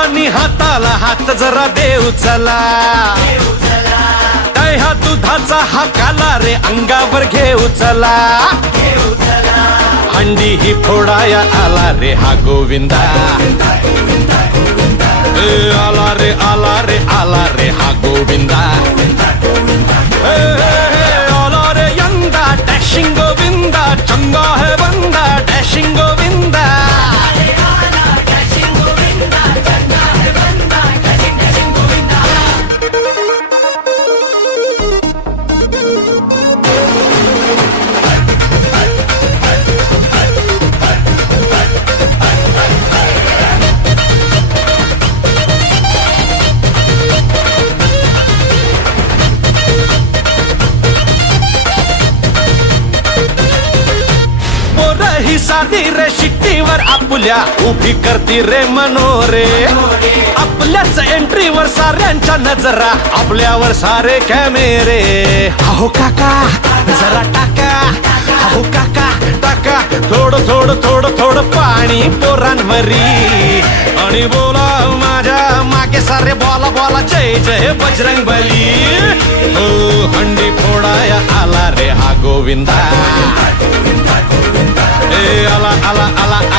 आणि हाताला हात जरा देऊ चला. ह्या दुधाचा हा काला रे अंगावर घेऊ चला. हंडी ही फोडाया आला रे हा गोविंदा. आला रे आला पोरं रे शिट्टीवर आपल्या उभी करती रे मनोरे. आपल्याच एंट्रीवर साऱ्यांच्या नजरा आपल्यावर सारे कॅमेरे. अहो काका जरा टाका. अहो काका टाका. थोडं थोडं थोडं थोडं पाणी पोरांवरी. आणि बोला माझ्या मागे सारे बोला बोला जय जय बजरंग बली. हो हंडी फोडाया आला रे हा गोविंदा. आला आला